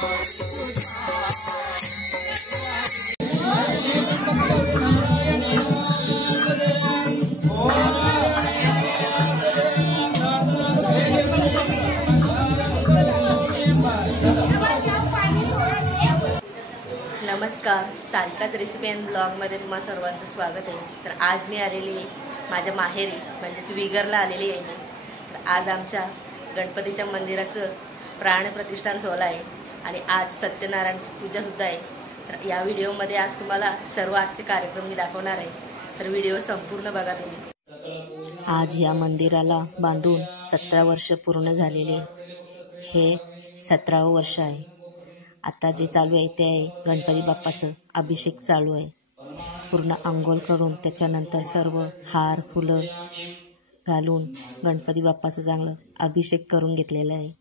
नमस्कार, सारिकाच recipe and ब्लॉगमध्ये तुम्हा सर्वांचं स्वागत आहे। तर आज मी आलेली आहे माझ्या माहेरी म्हणजेच विगरला आलेली आहे। तर आज आमच्या गणपतीच्या मंदिराचं प्राणप्रतिष्ठान सोहळा आहे आणि आज सत्यनारायणची पूजासुद्धा आहे। तर या व्हिडिओमध्ये आज तुम्हाला सर्व आजचे कार्यक्रम मी दाखवणार आहे, तर व्हिडिओ संपूर्ण बघा तुम्ही। आज या मंदिराला बांधून 17 वर्ष पूर्ण झालेले, हे 17वे वर्ष आहे। आता जे चालू आहे ते आहे गणपती बाप्पाचं अभिषेक चालू आहे। पूर्ण अंघोळ करून त्याच्यानंतर सर्व हार फुलं घालून गणपती बाप्पाचं चांगलं अभिषेक करून घेतलेलं आहे।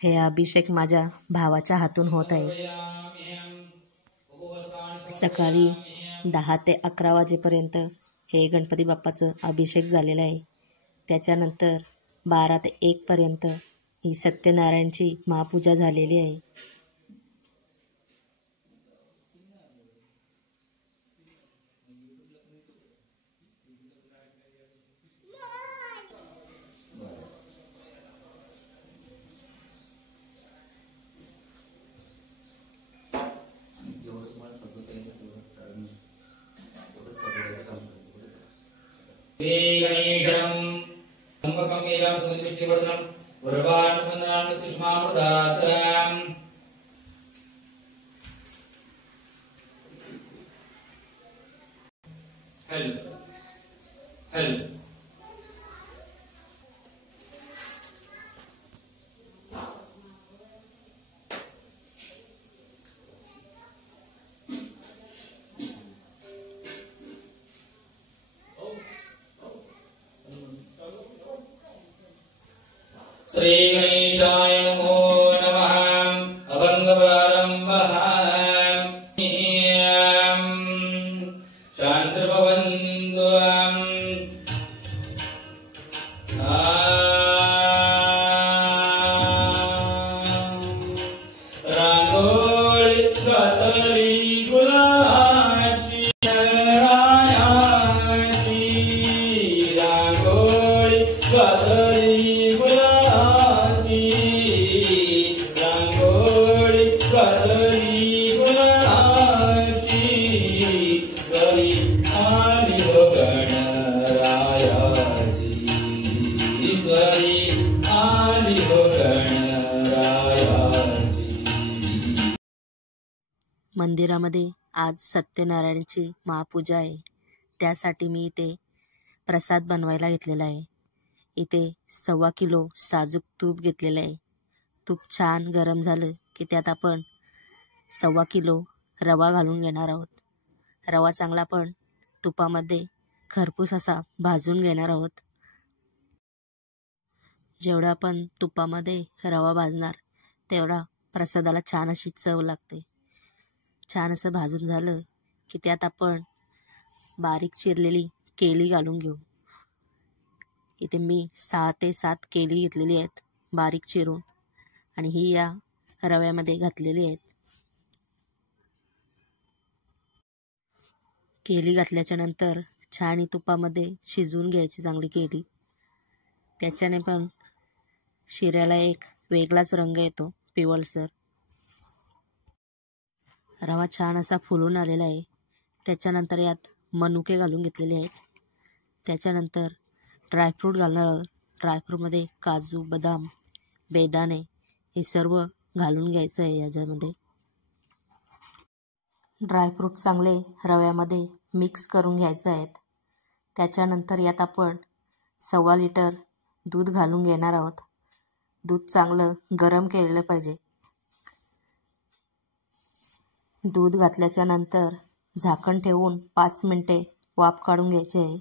हे अभिषेक माझ्या भावाच्या हातून होत आहे। सकाळी 10 ते 11 वाजेपर्यंत हे गणपती बाप्पाचं अभिषेक झालेलं आहे। त्याच्यानंतर 12 ते 1 पर्यंत ही सत्यनारायणची महापूजा झालेली आहे। श्री गणेशाय नमो नमः। अभंगप्रारंभः शान्तिर्भवन्तु। रांगोळी घातली गुलाची रायाची, रांगोळी घातली मंदिरामध्ये आज सत्यनारायणची महापूजा आहे। त्यासाठी मी इथे प्रसाद बनवायला घेतलेला आहे। इथे 1.25 किलो साजूक तूप घेतलेलं आहे। तूप छान गरम झालं की त्यात आपण 1.25 किलो रवा घालून घेणार आहोत। रवा चांगला आपण तुपामध्ये खरपूस असा भाजून घेणार आहोत। जेवढा आपण तुपामध्ये रवा भाजणार तेवढा प्रसादाला छान अशी चव लागते। छान असं भाजून झालं की त्यात आपण बारीक चिरलेली केळी घालून घेऊ। इथे मी 6 ते 7 केळी घेतलेली आहेत बारीक चिरून आणि ही या रव्यामध्ये घातलेली आहेत। केळी घातल्याच्या नंतर छान ही तुपामध्ये शिजवून घ्यायची चांगली केळी। त्याच्याने पण शिऱ्याला एक वेगळाच रंग येतो, पिवळसर। रवा छान असा फुलून आलेला आहे। त्याच्यानंतर यात मनुके घालून घेतलेले आहेत। त्याच्यानंतर ड्रायफ्रूट घालणार आहोत। ड्रायफ्रूटमध्ये काजू, बदाम, बेदाणे हे सर्व घालून घ्यायचं आहे। याच्यामध्ये ड्रायफ्रूट चांगले रव्यामध्ये मिक्स करून घ्यायचे आहेत। त्याच्यानंतर यात आपण 1.25 लिटर दूध घालून घेणार आहोत। दूध चांगलं गरम केलेलं पाहिजे। दूध घातल्याच्या नंतर झाकण ठेवून 5 मिनिटे वाफ काढून घ्यायची आहे।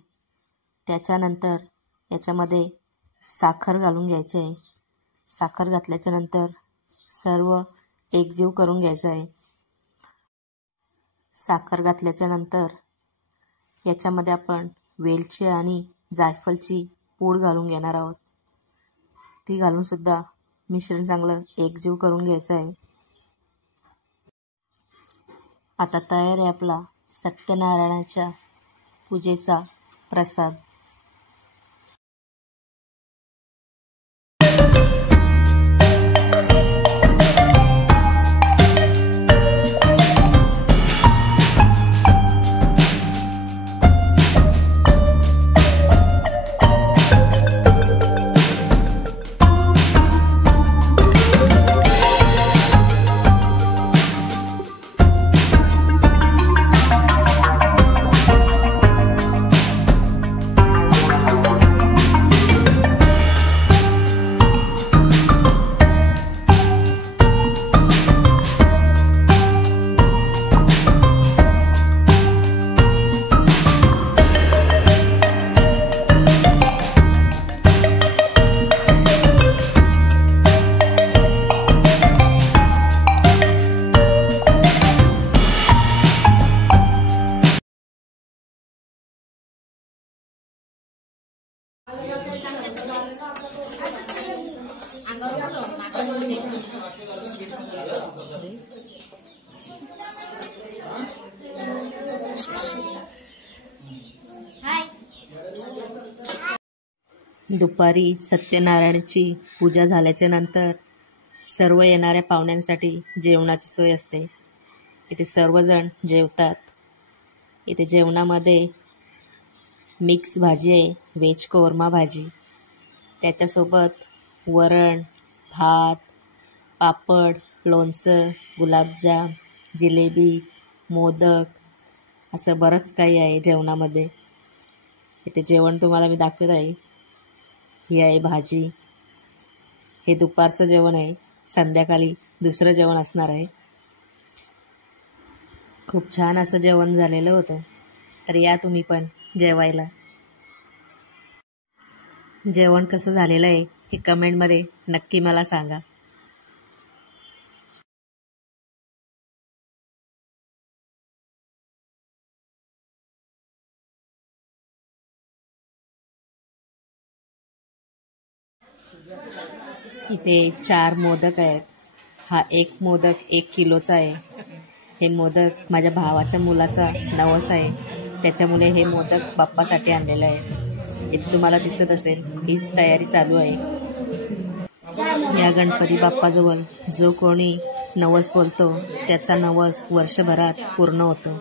त्याच्यानंतर याच्यामध्ये साखर घालून घ्यायची आहे। साखर घातल्याच्या नंतर सर्व एकजीव करून घ्यायचं आहे। साखर घातल्याच्या नंतर याच्यामध्ये आपण वेलची आणि जायफळची पूड घालून घेणार आहोत। ती घालून सुद्धा मिश्रण चांगलं एकजीव करून घ्यायचं आहे. आता तयार आहे आपला सत्यनारायणाच्या पूजेचा प्रसाद. दुपारी सत्यनारायणाची पूजा झाल्याच्या नंतर सर्व येणाऱ्या पाहुण्यांसाठी जेवणाची सोय असते. इथे सर्वजण जेवतात. इथे जेवणामध्ये मिक्स भाजी आहे, व्हेज कोरमा भाजी. त्याच्यासोबत वरण, भात, पापड, लोणचं, गुलाबजाम, जिलेबी, मोदक असं बरंच काही आहे जेवणामध्ये. इथे जेवण तुम्हाला मी दाखवत आहे. ही आहे भाजी. हे दुपारचं जेवण आहे. संध्याकाळी दुसरं जेवण असणार आहे. खूप छान असं जेवण झालेलं होतं. तर या तुम्ही पण जेवायला. जेवण कसं झालेलं आहे हे कमेंटमध्ये नक्की मला सांगा. इथे 4 मोदक आहेत. हा एक मोदक 1 किलोचा आहे. हे मोदक माझ्या भावाच्या मुलाचा नवस आहे, त्याच्यामुळे हे मोदक बाप्पासाठी आणलेलं आहे. इथे तुम्हाला दिसत असेल हीच तयारी चालू आहे. या गणपती बाप्पाजवळ जो कोणी नवस बोलतो त्याचा नवस वर्षभरात पूर्ण होतो.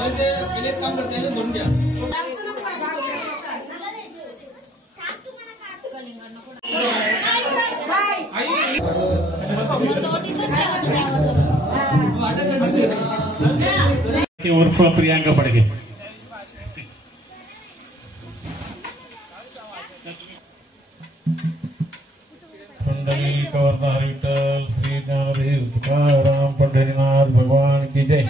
काम करते हैं दोन घ्या उर्फ प्रियांका फडके कुंडली कवर्धा विठ्ठल श्री ज्ञानदेव तुकाराम पंढरीनाथ भगवान की जय।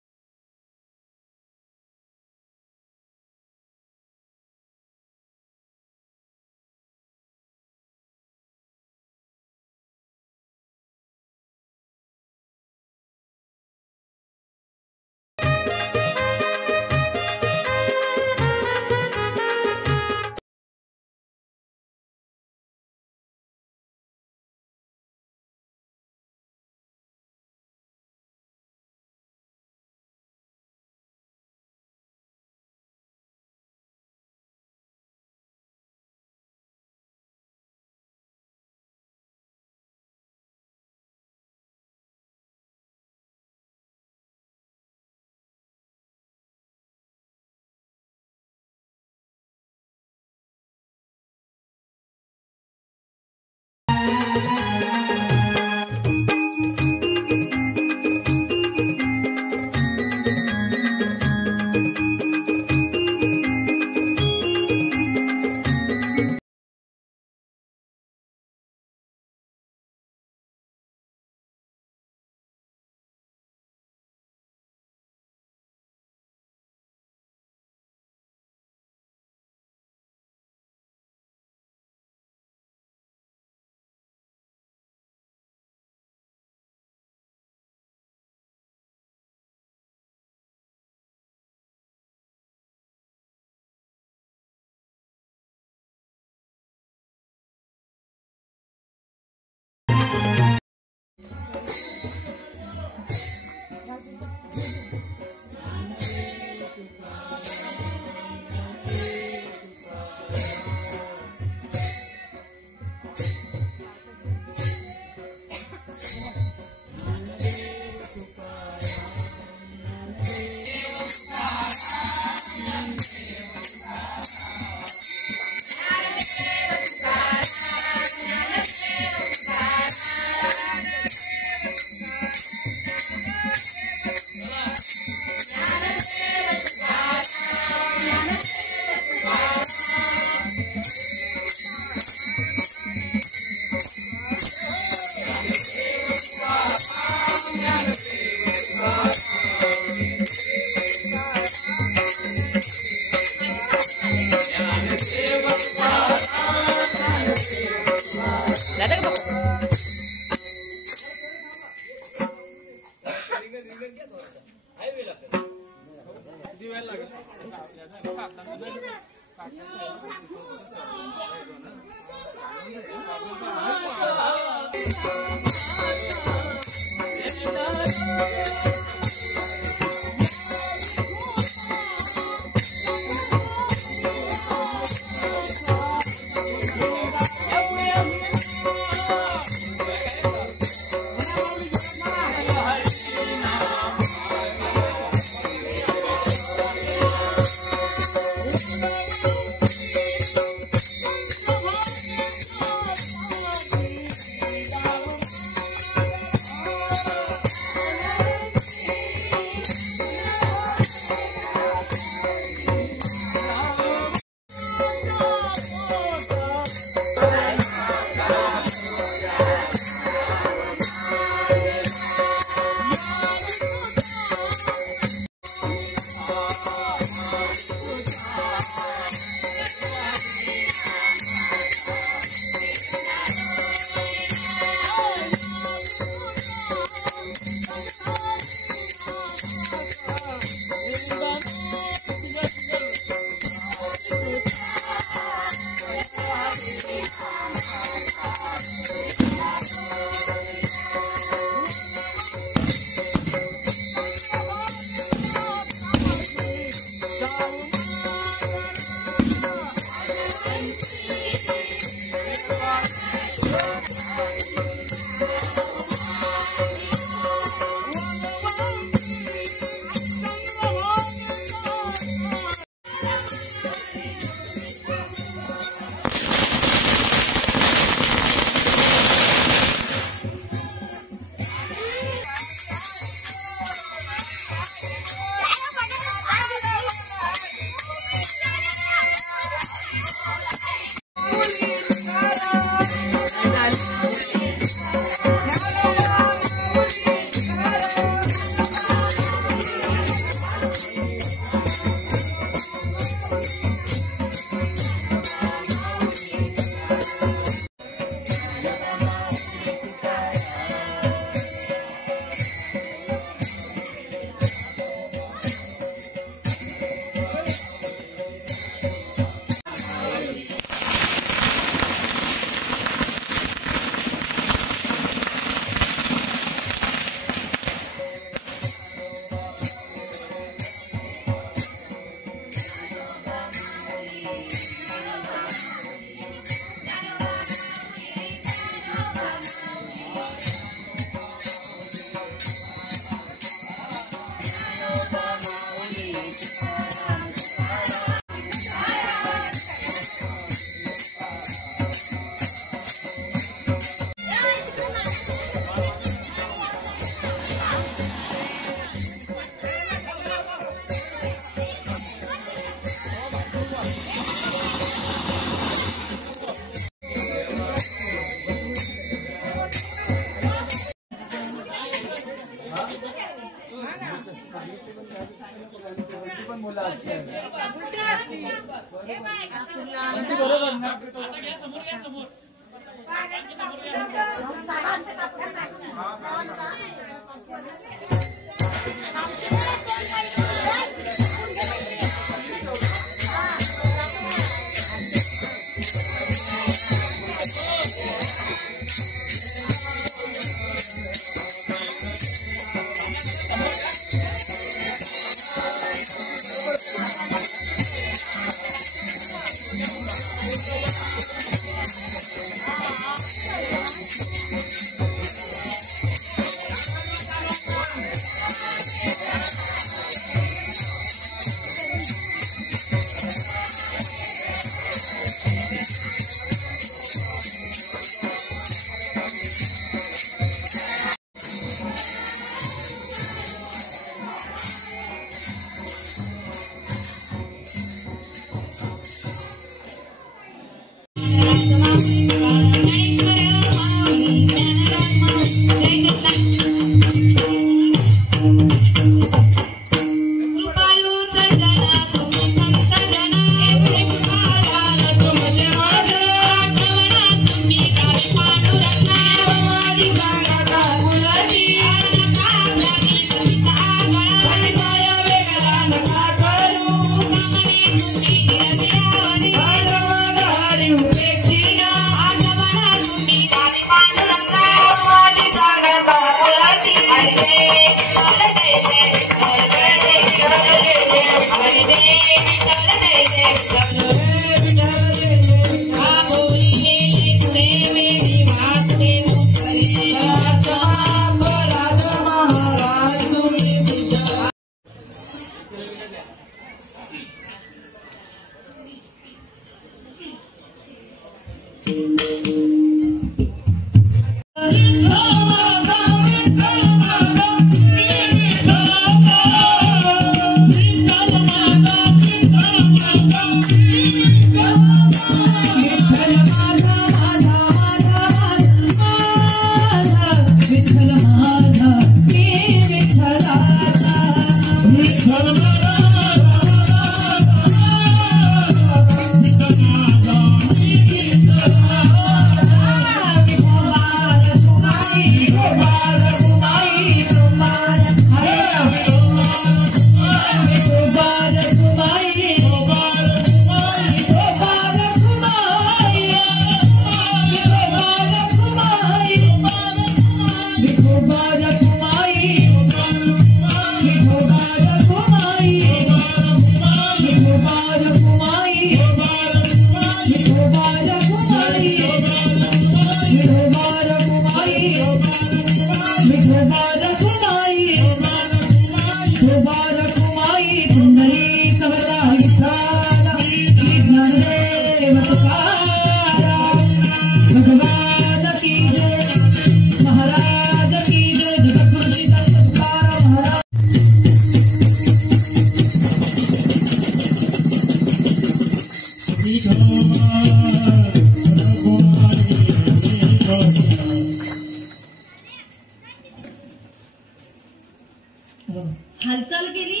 हालचाल केली,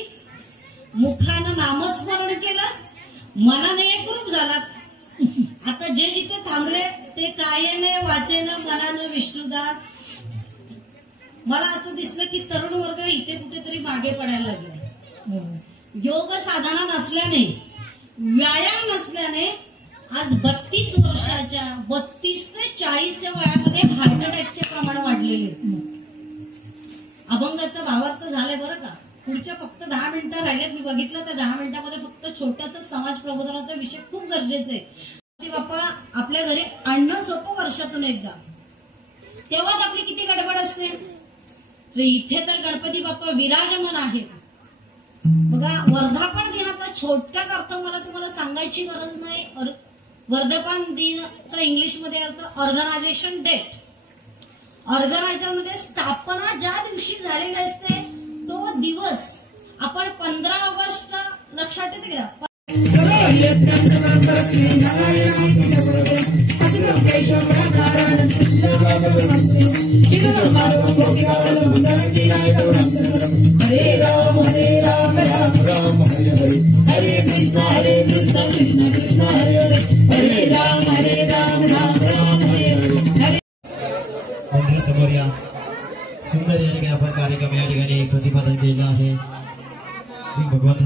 मुखानं नामस्मरण केलं, मनाने एकरूप झालात. आता जे जिथे थांबले ते कायेने वाचेनं मनानं विष्णुदास. मला असं दिसलं की तरुण वर्ग इथे कुठेतरी मागे पडायला लागले. योग साधना नसल्याने, व्यायाम नसल्याने आज 32 वर्षाच्या 32 ते 40 या वयामध्ये हार्ट अटॅकचे प्रमाण वाढलेले. अभंगाचा भावार्थ झालाय बरं का. पुढच्या फक्त 10 मिनिटं राहिलेत. मी बघितलं त्या 10 मिनिटांमध्ये फक्त छोटासा समाज प्रबोधनाचा विषय खूप गरजेचा आहे. बाप्पा आपल्या घरी आणणं सोपं वर्षातून एकदा, तेव्हाच आपली किती गडबड असते. तर इथे तर गणपती बाप्पा विराजमान आहे. बघा, वर्धापन दिनाचा छोटकाच अर्थ मला तुम्हाला सांगायची गरज नाही. वर्धापन दिनाचा इंग्लिशमध्ये अर्थ ऑर्गनायझेशन डेट. ऑर्गनायझर मध्ये स्थापना ज्या दिवशी झालेली असते तो दिवस आपण 15 ऑगस्ट लक्षात येते का. कृष्ण हरे हरे हरे राम राम राम हरे हरे. मंदिर समोर या. सुंदर या ठिकाणी आपण कार्यक्रम या ठिकाणी प्रतिपादन केलेला आहे. भगवान